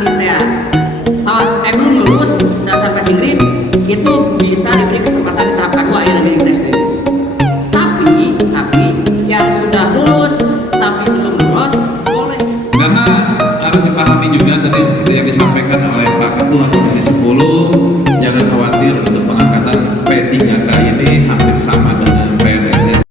tadi teh tos emang lulus dan sampai singkrin itu bisa diberi kesempatan di tahap kedua ya lagi tes ini. Tapi yang sudah lulus tapi belum lulus boleh. Karena harus dipahami juga tadi seperti yang disampaikan oleh Pak Ketua Komisi 10, jangan khawatir untuk pengangkatan P3K ini hampir sama dengan PNS.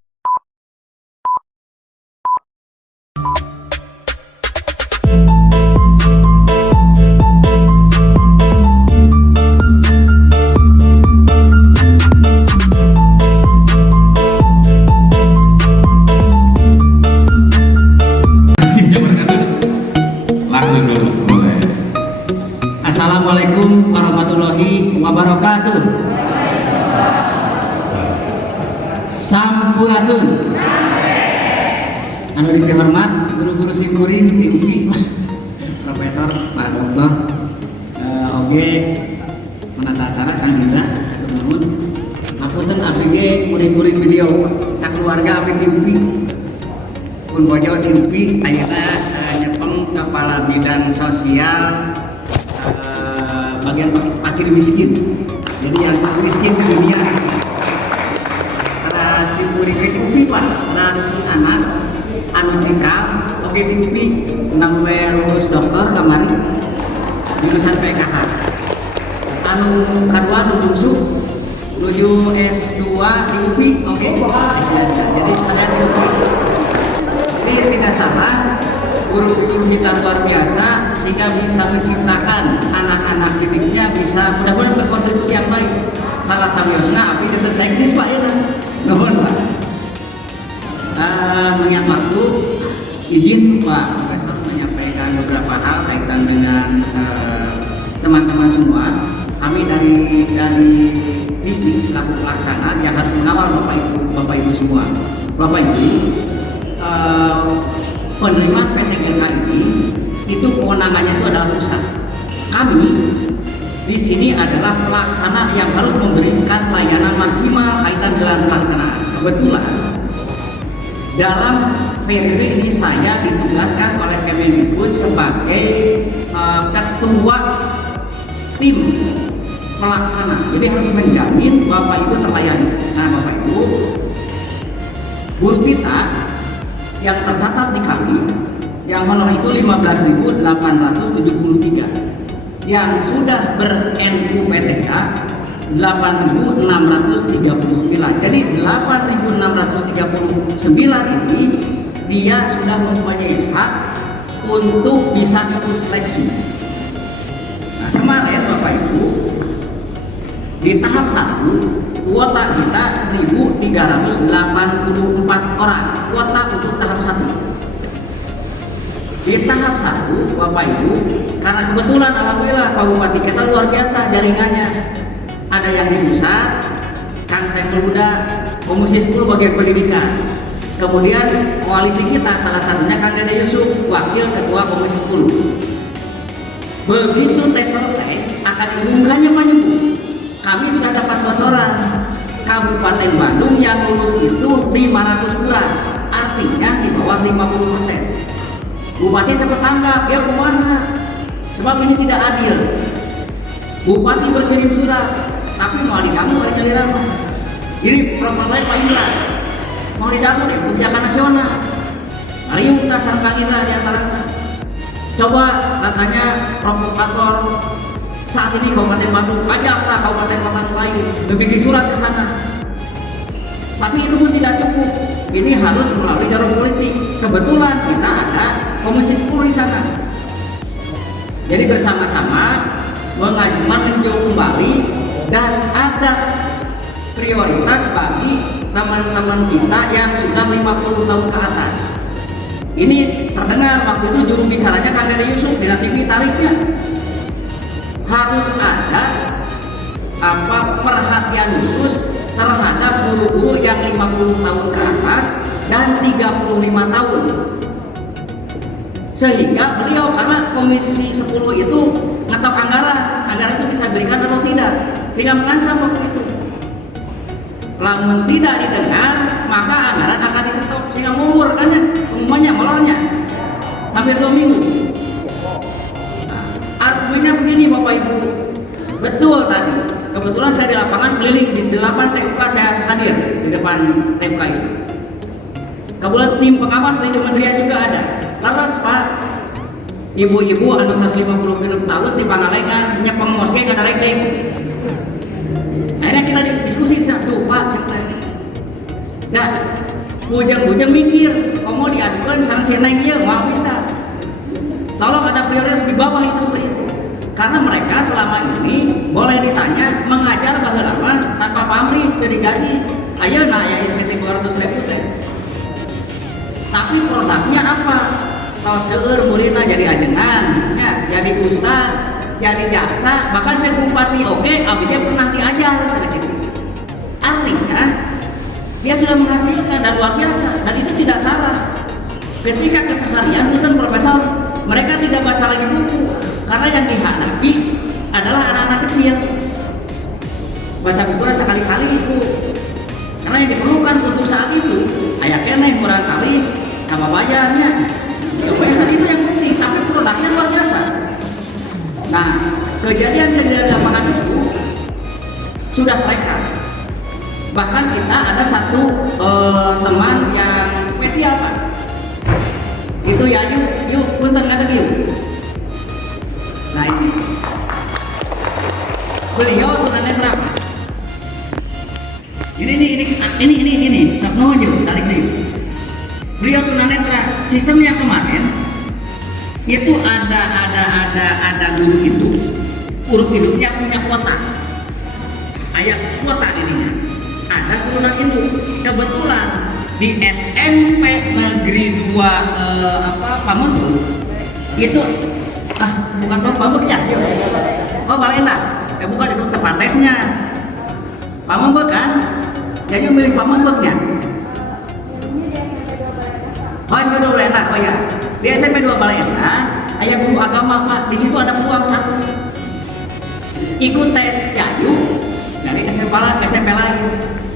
Assalamualaikum warahmatullahi wabarakatuh. Sampurasun. Anu dihormat guru-guru simkuring di UPI, Profesor Pak Doktor, oge penata acara Kang Indra, turun. Hapunten abdi murid-murid video sakeluarga abdi di UPI. Pun bojo di UPI ayeuna nyepeng kepala bidang sosial bagian fakir miskin. Jadi yang miskin di dunia karena si murid itu UPI Pak, karena anak anu cikam oke di UPI namwe lulus dokter kemarin jurusan PKH anu kedua nu bungsu menuju S2 di UPI oke S2. Jadi saya di UPI ini tidak salah, guru-guru kita luar biasa sehingga bisa menciptakan anak-anak didiknya bisa mudah-mudahan berkontribusi yang baik. Salah samiosna abdi teu saya Inggris Pak ya. Nuhun Pak. Mengingat waktu izin Pak Profesor menyampaikan beberapa hal kaitan dengan teman-teman semua. Kami dari distrik selaku pelaksana yang harus mengawal Bapak Ibu semua. Bapak Ibu, penerima PTGK ini itu kewenangannya itu adalah pusat. Kami di sini adalah pelaksana yang harus memberikan layanan maksimal kaitan dengan pelaksanaan. Kebetulan dalam PPP ini saya ditugaskan oleh Kemendikbud sebagai ketua tim pelaksana. Jadi harus menjamin Bapak Ibu terlayani. Nah Bapak Ibu, guru kita yang tercatat di kami yang honor itu 15.873, yang sudah ber-NU PTK 8.639. Jadi 8.639 ini dia sudah mempunyai hak untuk bisa ikut seleksi. Nah kemarin Bapak Ibu di tahap 1 kuota kita 1.384 orang kuota untuk tahap 1. Di tahap 1 Bapak Ibu, karena kebetulan alhamdulillah Pak Bupati kita luar biasa jaringannya, ada yang di pusat Kang Saiful Huda Komisi 10 bagian pendidikan, kemudian koalisi kita salah satunya Kang Dede Yusuf wakil ketua Komisi 10. Begitu tes selesai akan diumumkannya Pak Ibu, kami sudah dapat bocoran Kabupaten Bandung yang lulus itu 500 kurang, artinya di bawah 50%. Bupati cepat tanggap, ya kemana? Sebab ini tidak adil. Bupati berkirim surat, tapi mau diganggu oleh jaliran. Jadi protokolnya Pak Indra mau diganggu deh kebijakan nasional. Mari kita sarang Indra di antaranya. Coba katanya provokator saat ini Kabupaten Bandung, ajaklah kabupaten kota lain membikin surat ke sana. Tapi itu pun tidak cukup. Ini harus melalui jalur politik. Kebetulan kita ada Komisi 10 di sana. Jadi bersama-sama mengajukan meninjau kembali dan ada prioritas bagi teman-teman kita yang sudah 50 tahun ke atas. Ini terdengar waktu itu juru bicaranya Kang Dede Yusuf di TV tarifnya harus ada perhatian khusus terhadap guru-guru yang 50 tahun ke atas dan 35 tahun. Sehingga beliau karena Komisi 10 itu ngetok anggaran itu bisa diberikan atau tidak, sehingga mengancam waktu itu. Lamun tidak didengar, maka anggaran akan disetop sehingga mundur kan ya, pengumumannya molornya hampir 2 minggu. Nah, begini Bapak Ibu, betul tadi. Kebetulan saya di lapangan keliling di 8 TUK saya hadir di depan TUK itu. Kebetulan tim pengawas dari kementerian juga ada. Leres Pak, ibu-ibu anu tos 50 tahun di Pangalengan nyepeng moske gak ada rekening. Akhirnya kita diskusi satu Pak cerita ini. Nah, bujang-bujang mikir, mau diadukan sarang senengnya mau bisa. Tolong ada prioritas di bawah itu seperti itu. Karena mereka selama ini boleh ditanya mengajar baheula tanpa pamrih dari gaji. Ayo nah ya insentif 200.000 teh. Tapi produknya apa? Tos seueur muridna jadi ajengan, ya, jadi ustad, jadi jaksa, bahkan cek bupati oke, abdi dia pernah diajar seperti itu. Artinya dia sudah menghasilkan dan luar biasa, dan itu tidak salah. Ketika keseharian bukan profesor, mereka tidak baca lagi buku karena yang dihadapi adalah anak-anak kecil. Baca buku sekali-kali itu, karena yang diperlukan untuk saat itu ayah keneh kurang kali nama bayarnya. Ya bayar itu yang penting, tapi produknya luar biasa. Nah, kejadian-kejadian di lapangan itu sudah mereka. Bahkan kita ada satu teman yang spesial Pak. Itu ya yuk punten ngadeg yuk. Nah ini beliau tunanetra. Ini sok nuhun yuk calik nih. Beliau tunanetra. Sistemnya kemarin itu ada guru itu, guru hidupnya punya kuota. Ayat kuota ininya. Ada turunan induk. Kebetulan di SMP Negeri 2 Pamengpeuk itu bukan Pamengpeuk ya? Oh Balenda, bukan itu tempat tesnya. Pamengpeuk kan? Jadi milik Pamengpeuknya. Oh SMP 2 Balenda, oh ya. Di SMP 2 Balenda, ayah guru agama Pak. Di situ ada peluang satu. Ikut tes Yayu dari SMP lain.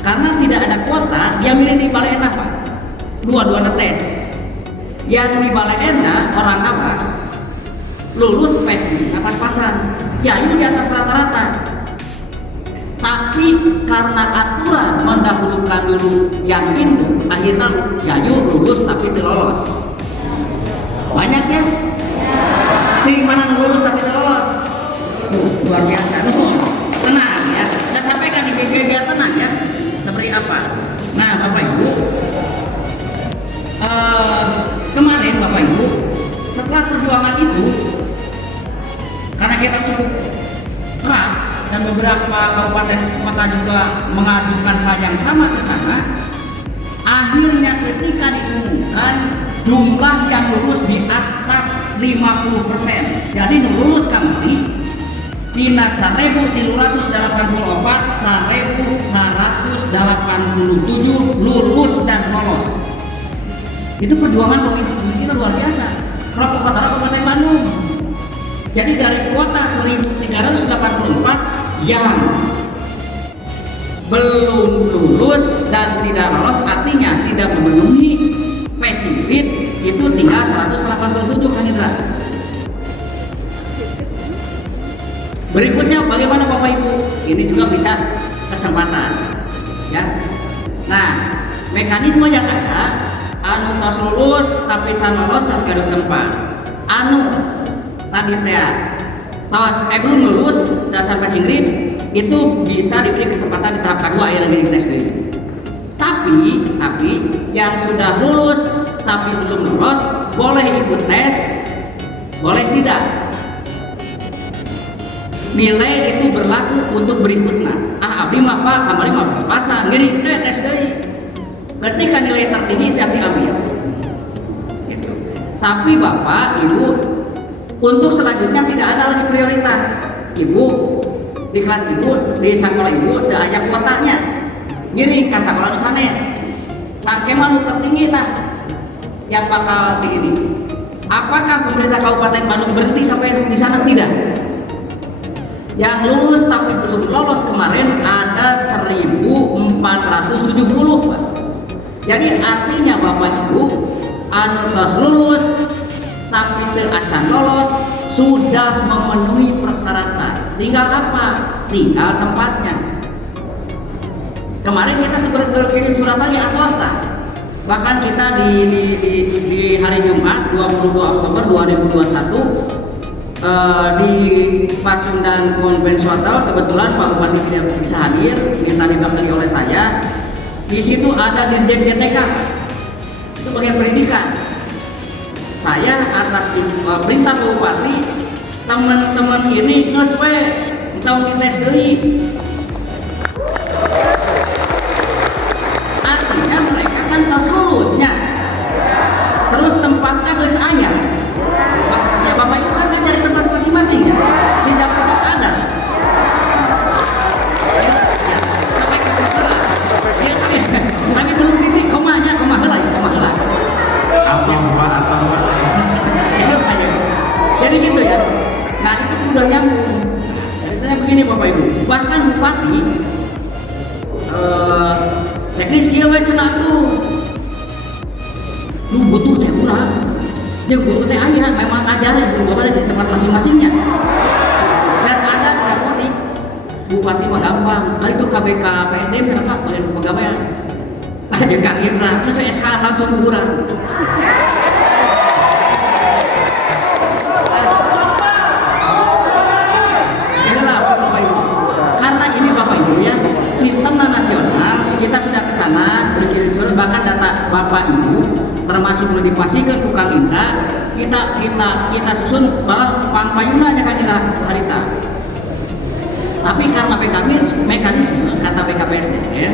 Karena tidak ada kuota, dia milih di Balenda Pak. Dua-duanya tes. Yang di Balenda orang Abbas lulus PES pas-pasan, Yayu di atas rata-rata. Tapi karena aturan mendahulukan dulu yang induk, akhirnya Yayu lulus tapi tidak lolos. Banyak ya? Cing mana lulus tapi tidak lolos? Luar biasa. Tenang ya. Saya sampaikan di biar tenang ya. Seperti apa? Nah Bapak Ibu, kemarin Bapak Ibu, setelah perjuangan itu, karena kita cukup keras dan beberapa kabupaten kota juga mengadukan hal yang sama ke sana, akhirnya ketika diumumkan jumlah yang lulus di atas 50%, jadi lulus kembali Tina 1.384, 1.187 lulus dan lolos. Itu perjuangan pemimpin kita luar biasa. Provokator Kabupaten Bandung. Jadi dari kuota 1.384 yang belum lulus dan tidak lolos, artinya tidak memenuhi PES itu tinggal 187 kan Indra. Berikutnya bagaimana Bapak Ibu? Ini juga bisa kesempatan, ya. Nah, mekanisme yang ada, anu tos lulus tapi can lolos dan kadut tempat. Anu tadi teh tos belum lulus dan sampai singrit itu bisa diberi kesempatan di tahap kedua ya lagi tes dulu. Tapi yang sudah lulus tapi belum lolos boleh ikut tes, boleh tidak. Nilai itu berlaku untuk berikutnya. Abdi mah Pak, kamari mah pas-pasan, gini, tes deui. Ketika nilai tertinggi tidak diambil. Gitu. Tapi Bapak, Ibu, untuk selanjutnya tidak ada lagi prioritas. Ibu di kelas Ibu, di sekolah Ibu, ada kuotanya. Gini, ke sekolah sanes. Tak kemana tertinggi tak yang bakal di ini. Apakah pemerintah Kabupaten Bandung berhenti sampai di sana? Tidak. Yang lulus tapi belum lolos kemarin ada 1.470 Pak. Jadi artinya Bapak Ibu anu tos lulus tapi teu acan lolos sudah memenuhi persyaratan. Tinggal apa? Tinggal tempatnya. Kemarin kita berkirim surat lagi Aquasta. Bahkan kita di hari Jumat 22 Oktober 2021 di Pasundan Conference Hotel, kebetulan Pak Bupati tidak bisa hadir, minta dibagi oleh saya. Di situ ada Dirjen DTK, itu bagian pendidikan. Saya atas perintah Pak Bupati, teman-teman ini nge-swe, tahun dites deui. Artinya mereka kan tos lulusnya, terus tempatnya geus aya. Ya Bapak Ibu kan cari tempat masing-masing ya, di dapur ada. Tapi belum titik komanya, koma heula ya, koma heula. Apa Jadi gitu ya. Nah itu udah nyambung. Ceritanya begini Bapak Ibu. Bahkan Bupati, seknis kieu we cenah tuh. Lu butuh teh urang. Jeung butuh teh aya, memang ajaran guru bapak di tempat masing-masingnya. Dan ada dapodik Bupati mah gampang. Kali itu KBK PSDM siapa bagian pegawaian. Nah jeung Kang Indra, terus SK langsung kurang. Sistem nasional kita sudah ke sana berkirim surat, bahkan data Bapak Ibu termasuk mendipasikan tukang Indra kita susun malah pangpayuna nya kan Indra harita. Tapi karena mekanisme kata BKPSDM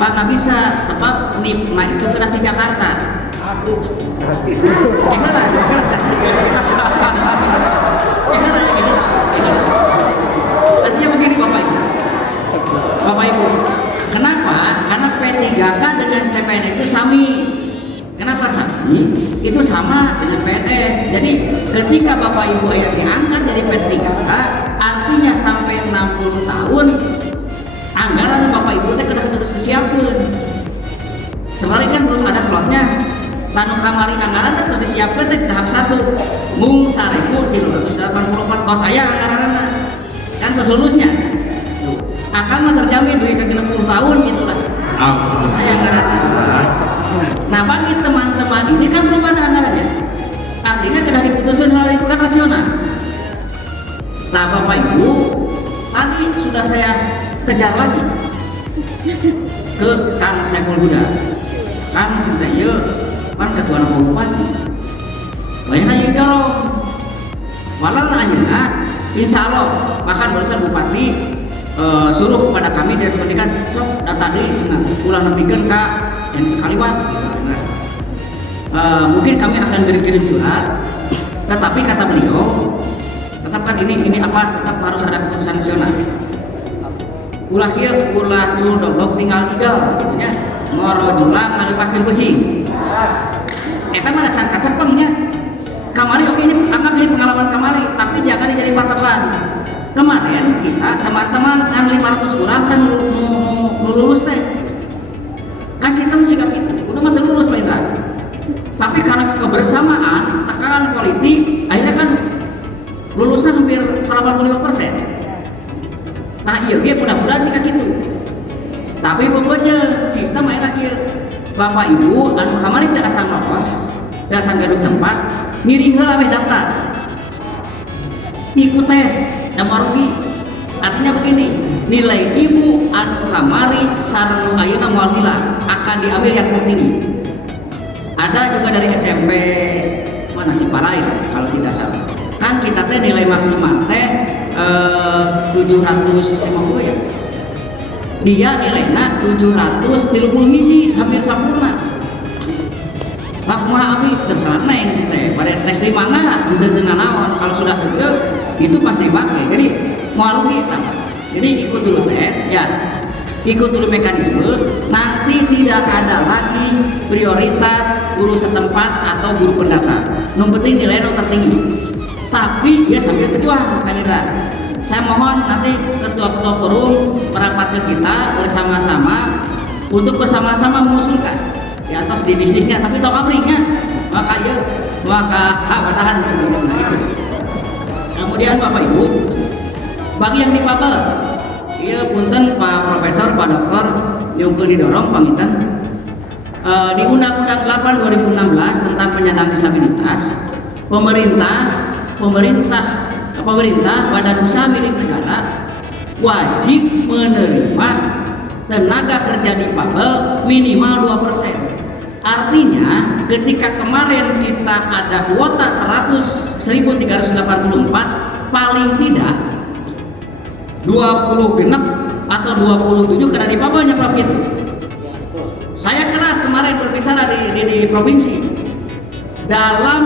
Pak nggak bisa sebab NIPNA itu kena di Jakarta. Artinya begini Bapak Ibu. Bapak Ibu, kenapa? Karena P3K dengan CPNS itu sami. Kenapa sami? Itu sama dengan PNS. Jadi ketika Bapak Ibu yang diangkat dari P3K, artinya sampai 60 tahun anggaran Bapak Ibu itu terus disiapkan. Sebenarnya kan belum ada slotnya. Lalu kamari anggaran itu disiapkan di tahap 1. Mung 1.384 kos saya anggarannya. Kan kesulusnya. Akan mah terjamin duit ke 60 tahun gitulah. Saya anggarannya. Nah bagi teman-teman ini kan belum ada anggarannya. Artinya sudah diputuskan hal itu kan rasional. Nah Bapak Ibu, tadi sudah saya kejar lagi ke Kang Saiful Huda. Kang sudah ya, kan ketua Bupati. Banyak aja dorong. Walau aja, insya Allah bahkan barusan Bupati suruh kepada kami dari pendidikan sok data tadi pulang lebihkan ke dan ke Kaliwat mungkin kami akan berkirim surat, tetapi kata beliau tetap kan ini apa tetap harus ada keputusan nasional. Ulah kieu ulah cul doblok tinggal tiga gitu nya moro julang ngalipaskeun besi eta mah can kacepengnya kamari. Oke, ini anggap ini pengalaman kamari tapi jangan dijadi patokan. Kemarin kita teman-teman kan 500 orang kan lulus teh kan sistem sikap itu udah mah lulus Pak Indra, tapi karena kebersamaan tekanan politik akhirnya kan lulusnya hampir 85%. Nah iya dia mudah-mudahan sih gitu, tapi pokoknya sistem akhirnya kia Bapak Ibu anu kamari tidak acan lokos tidak acan gaduh tempat ngiring heula weh daftar ikut tes dan rugi. Artinya begini, nilai ibu anu kamari sareng ayeuna moal hilang akan diambil yang tertinggi. Ada juga dari SMP mana Ciparai kalau tidak salah. Kan kita teh nilai maksimal teh 750 ya. Dia nilainya 730 hiji, hampir sempurna. Pak kumaha abdi tersalah neng sih teh. Pada tes di mana udah teu naon, kalau sudah gede itu pasti pakai. Jadi mau rugi tambah. Jadi ikut dulu tes ya. Ikut dulu mekanisme, nanti tidak ada lagi prioritas guru setempat atau guru pendata. Yang penting nilai yang tertinggi. Tapi ya sambil berjuang kan Indra. Saya mohon nanti ketua-ketua forum merapat ke kita bersama-sama untuk bersama-sama mengusulkan di atas di bisnisnya, tapi tahu abrinya maka ya maka padahan itu. Kemudian Bapak Ibu, bagi yang difabel, iya punten Pak Profesor, Pak Dokter, nyungkeun didorong panginten. Di Undang-Undang 8 2016 tentang penyandang disabilitas, pemerintah badan usaha milik negara wajib menerima tenaga kerja difabel minimal 2%. Artinya ketika kemarin kita ada kuota 1.384, paling tidak 20 genep atau 27 karena difabelnya Prof itu. Saya keras kemarin berbicara di provinsi. Dalam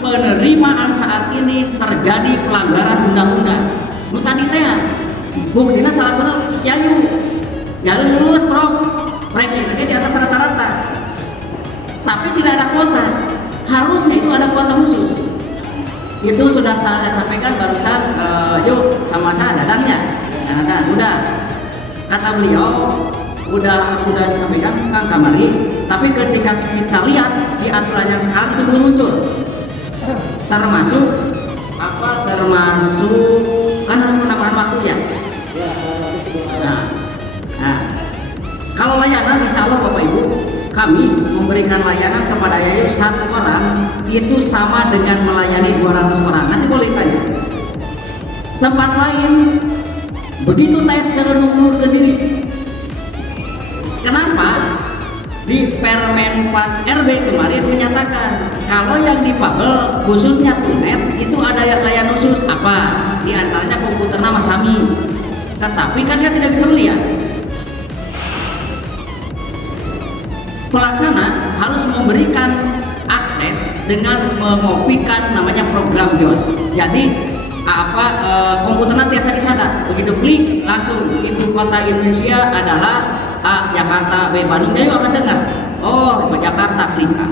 penerimaan saat ini terjadi pelanggaran undang-undang. Nu tadi teh buktinya salah satu yayu lulus Prof, rankingnya di atas rata-rata. Tapi tidak ada kuota. Harusnya itu ada kuota khusus. Itu sudah saya sampaikan barusan, yuk sama saya dadangnya. Nah, udah kata beliau udah disampaikan Kang Kamari, tapi ketika kita lihat di aturan yang sekarang itu belum muncul, termasuk kan penambahan waktu ya. Nah, kalau layanan insya Allah Bapak Ibu, kami memberikan layanan kepada yayu 1 orang itu sama dengan melayani 200 orang. Nanti boleh tanya. Tempat lain begitu tes seluruh ke diri. Kenapa? Di Permen 4 RB kemarin menyatakan kalau yang difabel khususnya tunet itu ada yang layan khusus apa? Di antaranya komputer nama Sami. Tetapi kan dia tidak bisa melihat. Pelaksana harus memberikan akses dengan mengopikan namanya program JOS. Jadi komputer nanti biasa disadar, begitu klik langsung ibu kota Indonesia adalah A Jakarta, B Bandung, dia akan dengar oh Jakarta, klik A.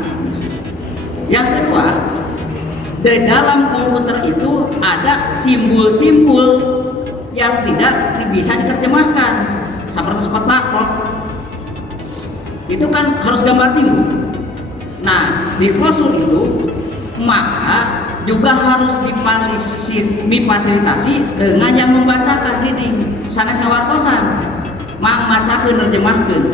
Yang kedua, di dalam komputer itu ada simbol-simbol yang tidak bisa diterjemahkan seperti peta. Itu kan harus gambar timbul. Nah, di klausul itu maka juga harus difasilitasi dengan yang membacakan reading. Sana sawartosan, membacakan, nerjemahkan.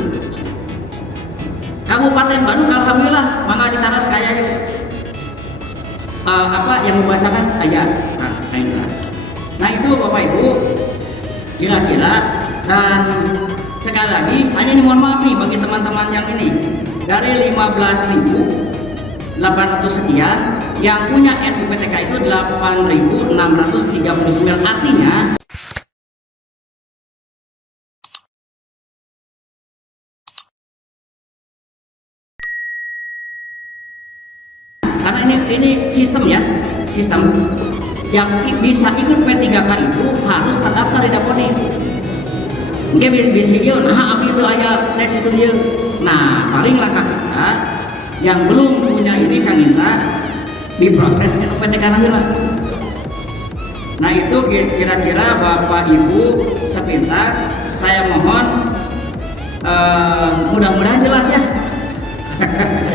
Kabupaten Bandung alhamdulillah mangga ditaras kayaknya yang membacakan ayat. Nah itu Bapak Ibu kira-kira. Dan sekali lagi hanya ini mohon maaf nih bagi teman-teman yang ini dari 15.800 sekian yang punya NUPTK itu 8.639, artinya karena ini sistem ya, sistem yang bisa ikut P3K itu harus terdaftar di Dapodik. Mungkin bisa dia, nah abis itu ayah tes itu dia. Nah palinglah kita yang belum punya ini Kang Indra diproses NUPTK nanti lah. Nah itu kira-kira Bapak Ibu sepintas saya mohon mudah-mudahan jelas ya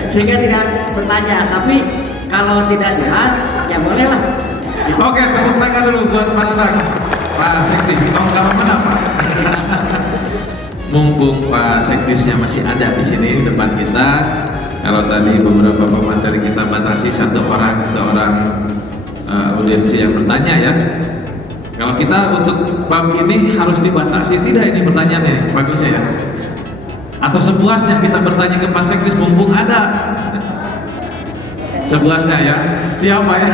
sehingga tidak bertanya, tapi kalau tidak jelas ya bolehlah. Oke, tepuk tangan dulu buat Pak Sekdis. Kalau mana Pak? Mumpung Pak Sekdisnya masih ada di sini di depan kita. Kalau tadi beberapa pemateri kita batasi satu orang audiensi yang bertanya ya. Kalau kita untuk bab ini harus dibatasi tidak ini pertanyaannya bagusnya ya. Atau sepuasnya kita bertanya ke Pak Sekdis mumpung ada. Sepuasnya ya. Siapa ya?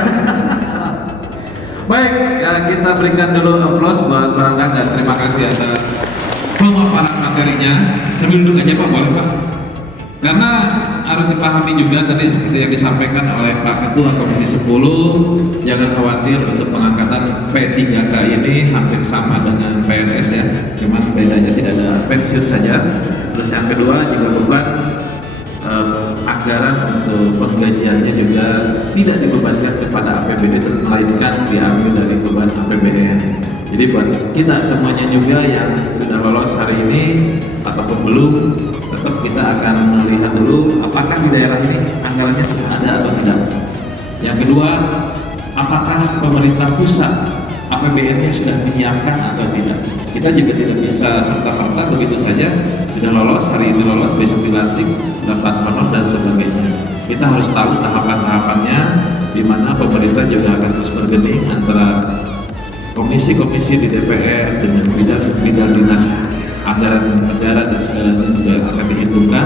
Baik, ya kita berikan dulu aplaus buat Pak Rangga dan terima kasih atas pemaparan materinya. Sambil duduk aja Pak, boleh Pak? Karena harus dipahami juga tadi seperti yang disampaikan oleh Pak Ketua Komisi 10, jangan khawatir untuk pengangkatan P3K ini hampir sama dengan PNS ya, cuman bedanya tidak ada pensiun saja. Terus yang kedua juga beban anggaran untuk penggajiannya juga tidak dibebankan kepada APBD, melainkan diambil dari beban APBN. Jadi buat kita semuanya juga yang sudah lolos hari ini ataupun belum, tetap kita akan melihat dulu apakah di daerah ini anggarannya sudah ada atau tidak. Yang kedua, apakah pemerintah pusat APBN-nya sudah menyiapkan atau tidak. Kita juga tidak bisa serta-merta begitu saja sudah lolos, hari ini lolos, besok dilantik, dapat honor dan sebagainya. Kita harus tahu tahapan-tahapannya, di mana pemerintah juga akan terus bergening antara komisi-komisi di DPR dengan bidang dinas anggaran negara dan segalanya juga akan dihitungkan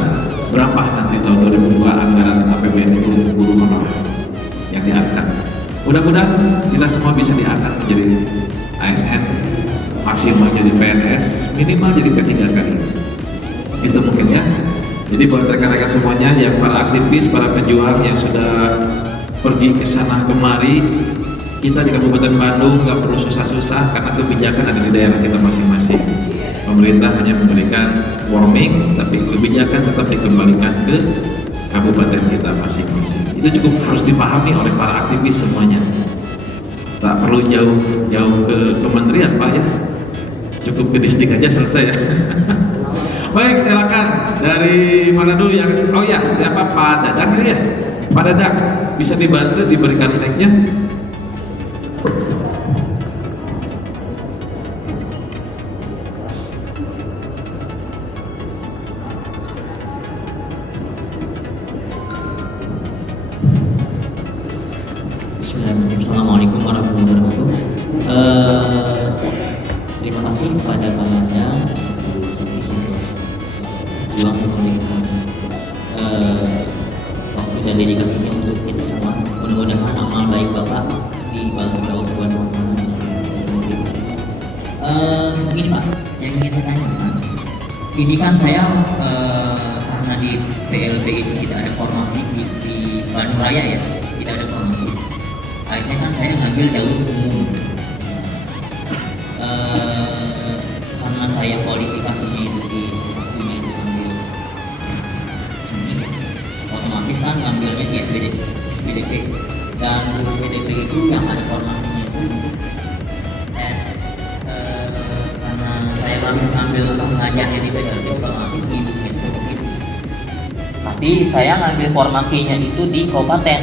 berapa nanti tahun 2002 anggaran APBN itu untuk guru honor yang diangkat. Mudah-mudahan kita semua bisa diangkat menjadi ASN, maksimal jadi PNS, minimal jadi P3K. Itu mungkin ya. Jadi buat rekan-rekan semuanya yang para aktivis, para pejuang yang sudah pergi ke sana kemari, kita di Kabupaten Bandung nggak perlu susah-susah karena kebijakan ada di daerah kita masing-masing. Pemerintah hanya memberikan warning, tapi kebijakan tetap dikembalikan ke kabupaten kita masing-masing. Itu cukup harus dipahami oleh para aktivis semuanya. Tak perlu jauh ke kementerian Pak ya, cukup ke distrik aja selesai ya. Baik, silakan dari mana dulu yang oh ya siapa Pak Dadang ini ya? Pak Dadang bisa dibantu diberikan mic-nya. Assalamualaikum warahmatullahi wabarakatuh. Terima kasih kepada Pak Dadang juang memberikan waktu dan dedikasinya untuk kita semua. Mudah-mudahan amal baik Bapak dibalas oleh Allah Subhanahu wa Ta'ala. Begini Pak, yang ingin saya tanyakan, ini kan saya karena di PLB itu tidak ada formasi di Bandung Raya ya, tidak ada formasi. Akhirnya kan saya ngambil jalur umum. Karena saya kualifikasinya itu di satunya itu ngambil seni, otomatis kan ngambilnya di SBDP dan lulus SBDP itu yang ada formasinya itu tes karena saya baru ngambil mengajarnya di PLB otomatis ngidupnya itu provinsi. Tapi saya ngambil formasinya itu di kabupaten.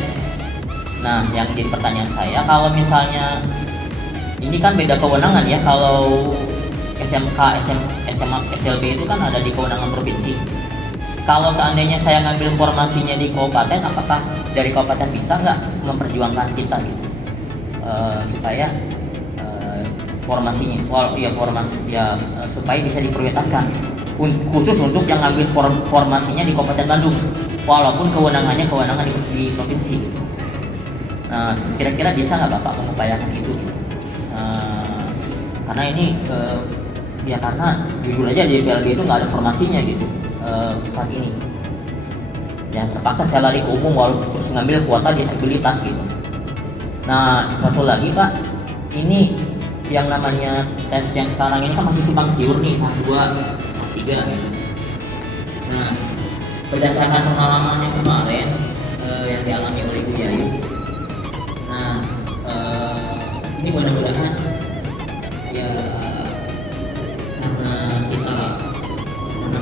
Nah, yang jadi pertanyaan saya, kalau misalnya ini kan beda kewenangan ya, kalau SMK, SMA, SLB itu kan ada di kewenangan provinsi. Kalau seandainya saya ngambil formasinya di kabupaten, apakah dari kabupaten bisa nggak memperjuangkan kita gitu, supaya formasinya, supaya bisa diprioritaskan, khusus untuk yang ngambil formasinya di Kabupaten Bandung, walaupun kewenangannya di provinsi. Nah, kira-kira bisa nggak Bapak mengupayakan itu? Karena ini ya karena jujur aja di PLB itu nggak ada formasinya gitu saat ini. Ya terpaksa saya lari ke umum walaupun terus ngambil kuota disabilitas gitu. Nah, satu lagi Pak, ini yang namanya tes yang sekarang ini kan masih simpang siur nih, tahap 2, 3 gitu. Nah, berdasarkan pengalamannya kemarin yang dialami oleh Bu Yayu. Nah, ini mudah-mudahan ya karena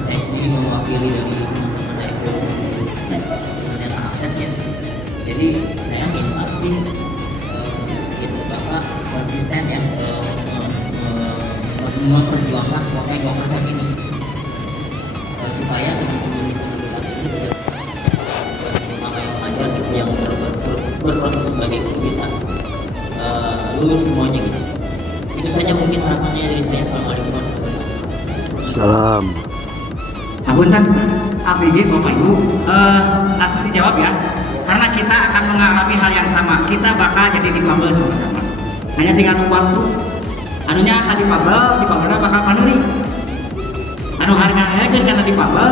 saya sendiri mewakili dari teman-teman dari ternyata akses ya. Jadi saya minta sih itu Bapak konsisten ya memperjuangkan kuota yang akses ini supaya teman-teman disabilitas ini yang berproses sebagai guru bisa lulus semuanya gitu. Itu saja mungkin harapannya dari saya. Assalamualaikum warahmatullahi wabarakatuh. Salam. Apunten, APG Bapak Ibu, langsung dijawab ya. Karena kita akan mengalami hal yang sama. Kita bakal jadi difabel sama-sama. Hanya tinggal nunggu waktu. Anunya akan difabelnya bakal panuri. Anu harga karena difabel,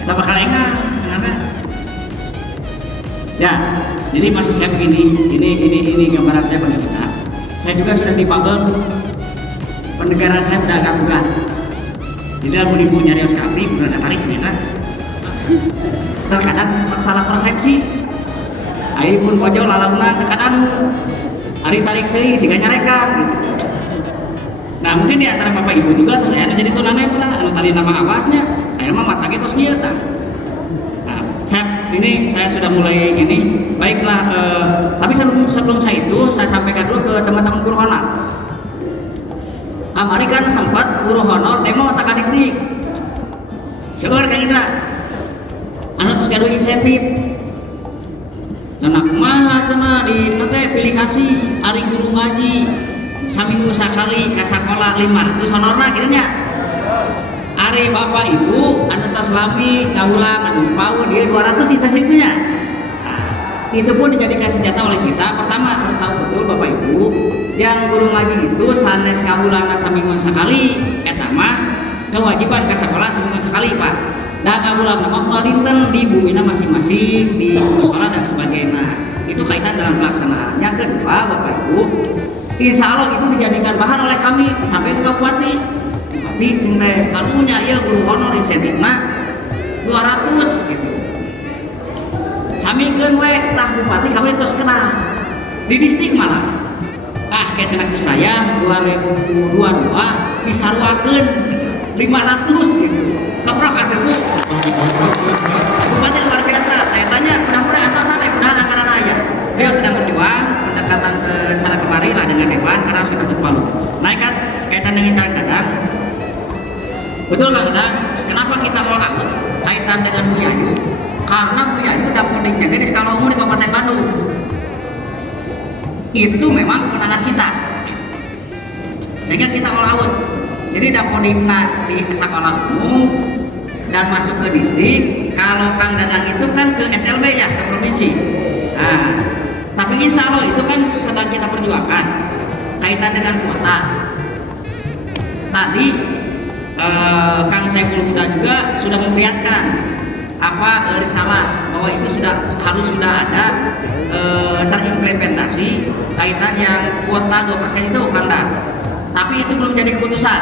kita bakal enggak. Ya, jadi maksud saya begini, ini gambaran saya pada kita. Saya juga sudah difabel, pendengaran saya sudah agak kurang. Jadi dalam ibu nyari oskapi, udah ada tarik kita. Terkadang salah persepsi. Ayo pun pojok lalaunan terkadang hari tarik teh sehingga nyarekan. Gitu. Nah mungkin di antara bapak ibu juga tuh, anu jadi tunangan itu lah, anu tadi nama awasnya, akhirnya mah masak itu sendiri tak. Nah, saya ini saya sudah mulai ini. Baiklah, tapi sebelum saya itu saya sampaikan dulu ke teman-teman guru honor. Kemarin kan sempat guru honor demo tak disdik. Coba Kang Indra, anu terus gaduh insentif. Cenah kumaha cenah di nanti pilih kasih hari guru ngaji saminggu sakali ke sekolah 500 honorna kitu nya. Ari bapak ibu anu tos lami ngaulang anu pau dia 200 insentifnya. Nah, itu pun dijadikan senjata oleh kita. Pertama harus tahu betul bapak ibu yang guru ngaji itu sanes ngaulang saminggu sakali eta mah kewajiban ke sekolah seminggu sekali Pak. Dan ngaulang nama dinten di bumina masing-masing di musola dan sebagainya. Itu kaitan dalam pelaksanaan. Yang kedua Bapak Ibu, insya Allah itu dijadikan bahan oleh kami sampai ke Bupati. Bupati sinte kalunya ya guru honor insentifna 200 gitu. Samikeun we tah Bupati kami terus kena di distrik malah. Kayak cenah saya 2022 disaruakeun 500 gitu. Keprok ada Bu. Bupati luar biasa. Saya tanya, mudah-mudahan atasan mudah-mudahan anggaran raya. Beliau sedang berjuang pendekatan ke sana kemari lah dengan Dewan karena harus ditutup palu. Naik kan sekaitan dengan Kang Dadang. Betul Kang Dadang, kenapa kita all out kaitan dengan Bu Yayu? Karena Bu Yayu dapodiknya di skala umum di Kabupaten Bandung. Itu memang kemenangan kita. Sehingga kita all out. Jadi dapodikna di sekolah umum dan masuk ke distrik. Kalau Kang Dadang itu kan ke SLB ya, ke provinsi. Nah, tapi insya Allah itu kan sedang kita perjuangkan kaitan dengan kuota. Tadi Kang Saiful Huda juga sudah memperlihatkan apa risalah bahwa itu harus sudah ada terimplementasi kaitan yang kuota 2% itu Kang Dadang. Tapi itu belum jadi keputusan.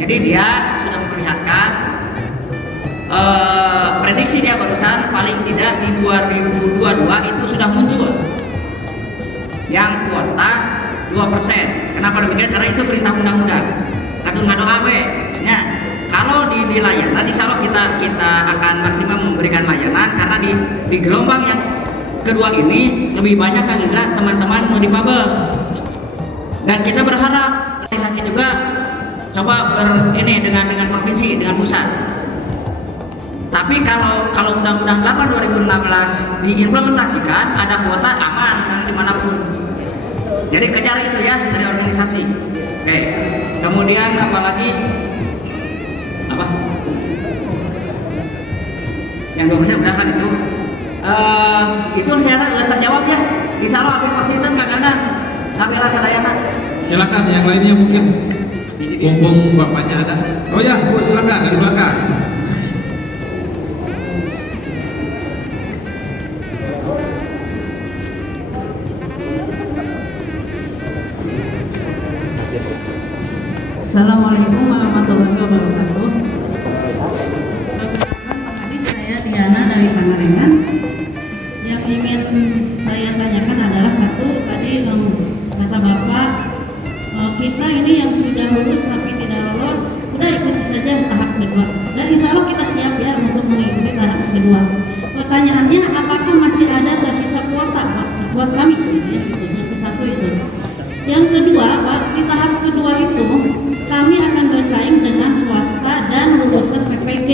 Jadi dia sudah memperlihatkan prediksi dia barusan paling tidak di 2022 itu sudah muncul yang kuota 2%. Kenapa demikian? Karena itu perintah undang-undang. Katul ngado awe. Ya, kalau di layanan, insya Allah kita akan maksimal memberikan layanan karena di gelombang yang kedua ini lebih banyak Kang Indra teman-teman mau difabel. Dan kita berharap organisasi juga coba ini dengan provinsi, dengan pusat. Tapi kalau undang-undang 8 2016 diimplementasikan ada kuota aman kan dimanapun. Jadi kejar itu ya dari organisasi. Oke. Kemudian apalagi apa? Yang 2% udah kan itu. Itu saya sudah terjawab ya. Insya Allah abi konsisten Kang Dadang. Kamila sadayana. Silakan yang lainnya mungkin. Mumpung bapaknya ada. Oh ya, Bu silakan dari belakang. Assalamualaikum warahmatullahi wabarakatuh. Tadi saya Diana dari Pangalengan. Yang ingin saya tanyakan adalah satu tadi kata Bapak kita ini yang sudah lulus tapi tidak lolos, udah ikuti saja tahap kedua. Dan insya Allah kita siap ya untuk mengikuti tahap kedua. Pertanyaannya, apakah masih ada tersisa kuota Pak buat kami? Yang ke satu itu. Yang kedua Pak, di tahap kedua itu kami akan bersaing dengan swasta dan lulusan PPG,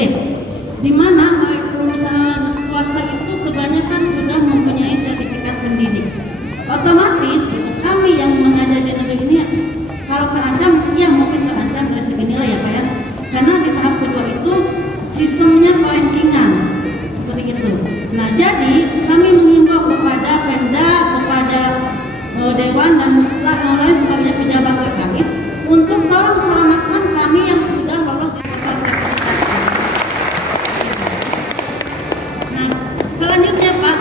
di mana lulusan swasta itu kebanyakan sudah mempunyai sertifikat pendidik. Otomatis kami yang mengajar di negeri ini kalau terancam, ya mungkin terancam dari segi nilai ya Pak ya. Karena di tahap kedua itu sistemnya rankingan seperti itu. Nah jadi kami mengimbau kepada Pemda, kepada Dewan dan lain sebagainya pejabat terkait untuk tolong selamatkan kami yang sudah lolos di sertifikasi. Nah selanjutnya Pak,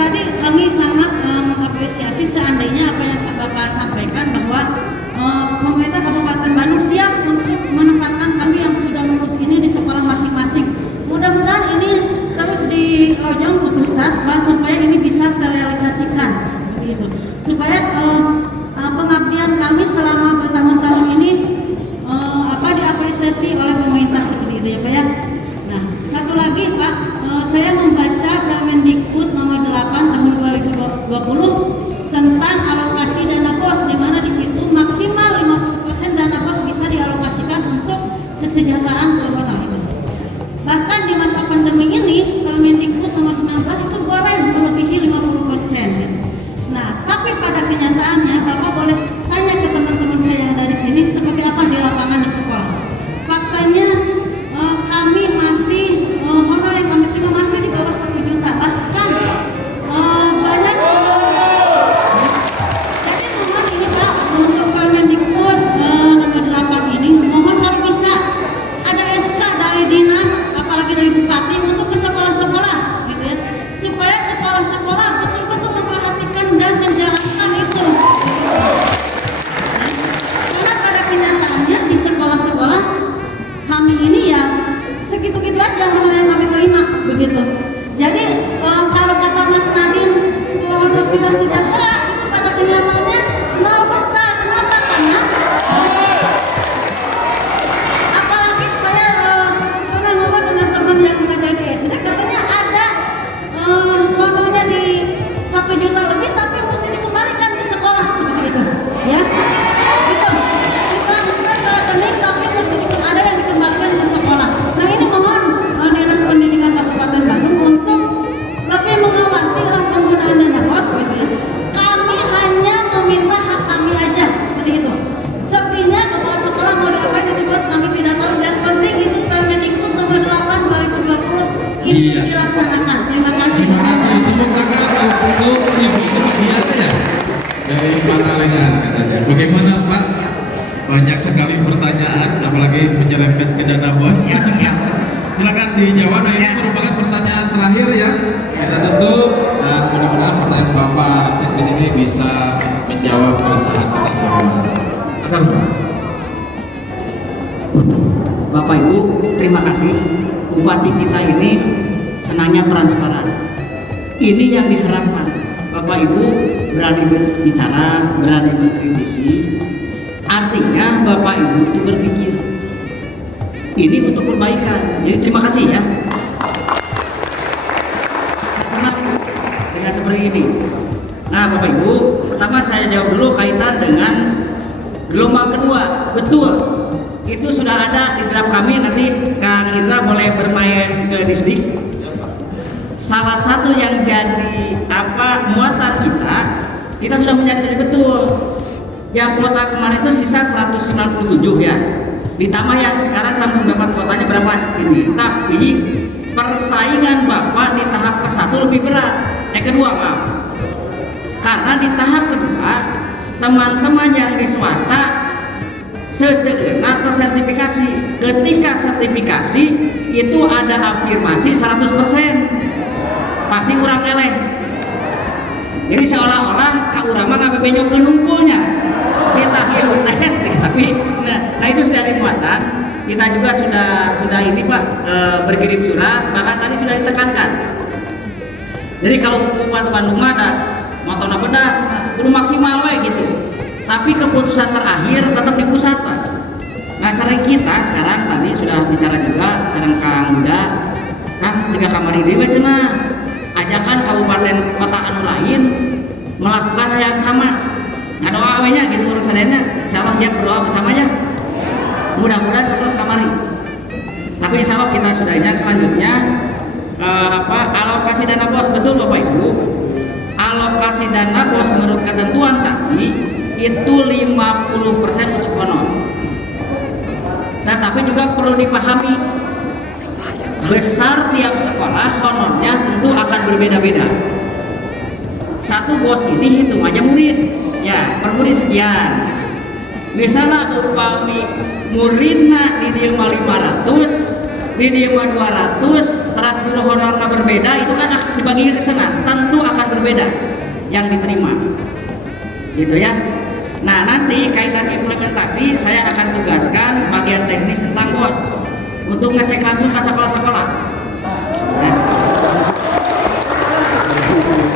tadi kami sangat mengapresiasi seandainya apa yang Bapak sampaikan bahwa pemerintah Kabupaten Bandung siap untuk menempatkan kami yang sudah lulus ini di sekolah masing-masing. Mudah-mudahan ini terus dirojong ke pusat Pak, supaya ini bisa terrealisasikan seperti itu. Supaya pengabdian kami selama bertahun-tahun ini diapresiasi oleh pemerintah seperti itu ya Pak ya. Nah, satu lagi Pak, saya membaca Maaf Pak, banyak sekali pertanyaan, apalagi menyerempet ke dana bos. Silakan dijawab. Nah, ini merupakan pertanyaan terakhir ya. Kita tutup dan mudah-mudahan pertanyaan Bapak di sini bisa menjawab keresahan kita semua. Akan Bapak Ibu, terima kasih. Bupati kita ini senangnya transparan. Ini yang diharapkan. Bapak Ibu berani bicara, berani mengkritisi. Artinya Bapak Ibu itu berpikir. Ini untuk perbaikan. Jadi terima kasih ya. Saya senang dengan seperti ini. Nah Bapak Ibu, pertama saya jawab dulu kaitan dengan gelombang kedua. Betul, itu sudah ada di draft kami. Nanti Kang Indra boleh bermain ke distrik. Salah satu yang jadi muatan kita sudah menyadari betul. Yang kuota kemarin itu sisa 197 ya. Ditambah yang sekarang saya mendapat kuotanya berapa ini. Tapi persaingan Bapak di tahap ke-1 lebih berat. Kedua Pak. Karena di tahap kedua teman-teman yang di swasta sesegenap tersertifikasi. Ketika sertifikasi itu ada afirmasi 100%. Pasti urang eleh. Jadi seolah-olah Kak Urang mah nggak benyok ke nungkulnya. Kita hidup tes, tapi nah itu sudah dimuatan. Kita juga sudah ini Pak berkirim surat, bahkan tadi sudah ditekankan. Jadi kalau Bupati Bandung ada motorna pedas, kudu maksimal we gitu. Tapi keputusan terakhir tetap di pusat Pak. Nah sering kita sekarang tadi sudah bicara juga, sering Kang Yuda, Kang sehingga kamari dewe cenah, ajakan kabupaten kota anu lain melakukan hal yang sama. Nah doa awalnya gitu urang sadayana, insya Allah siap berdoa bersamanya. Mudah-mudahan terus kamari. Tapi insya Allah kita sudah ingat selanjutnya alokasi dana bos. Betul Bapak Ibu, alokasi dana bos menurut ketentuan tadi itu 50% untuk honor. Tetapi juga perlu dipahami besar tiap sekolah honornya tentu akan berbeda-beda. Satu bos ini hitungannya murid ya, per murid sekian. Misalnya upami muridna di dia 500, di dia 200, teras dulu honornya berbeda, itu kan dibagi ke sana, tentu akan berbeda yang diterima. Gitu ya. Nah, nanti kaitan implementasi saya akan tugaskan bagian teknis tentang bos untuk ngecek langsung ke sekolah-sekolah.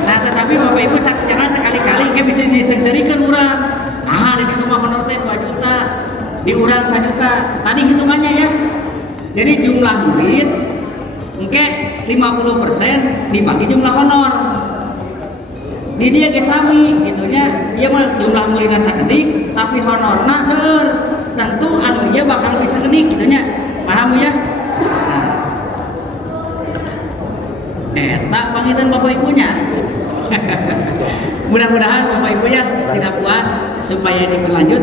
Nah, tetapi Bapak Ibu jangan sekali-kali kayak bisa disengserikan urang. Nah, di situ mah honor 2 juta, di urang 1 juta. Tadi hitungannya ya. Jadi jumlah murid mungkin 50% dibagi jumlah honor. Di dia ge sami gitunya. Dia mah jumlah muridna sakedik tapi honorna seueur. Tentu anu ieu bakal lebih sakedik gitunya. Paham ya? Nah. Tak pangitan Bapak Ibunya. Mudah-mudahan Bapak Ibu ya tidak puas supaya ini berlanjut.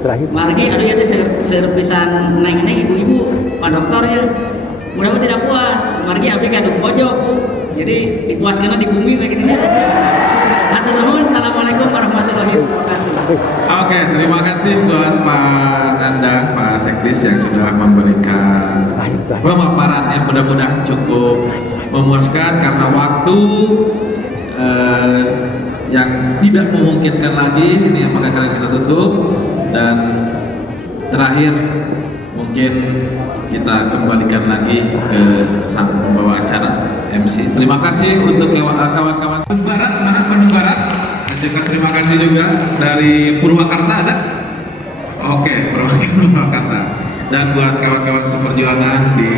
Terakhir. Margi ada ya serpisan neng-neng ibu-ibu, Pak Dokter ya. Mudah-mudahan tidak puas. Margi abdi gaduk pojok. Jadi dipuaskan di bumi kayak gini. Hatur nuhun. Assalamualaikum warahmatullahi wabarakatuh. Oke, terima kasih buat Pak Nandang, Pak Sekdis yang sudah memberikan pemaparan yang mudah-mudahan cukup memuaskan karena waktu yang tidak memungkinkan lagi. Ini yang maka kita tutup dan terakhir mungkin kita kembalikan lagi ke sang pembawa acara MC. Terima kasih untuk kawan-kawan Bandung Barat, mana Bandung Barat. Dan juga terima kasih juga dari Purwakarta ada. Oke, Purwakarta. Dan buat kawan-kawan seperjuangan di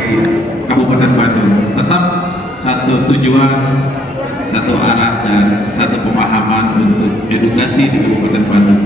Kabupaten Bandung, tetap satu tujuan, satu arah dan satu pemahaman untuk edukasi di Kabupaten Bandung.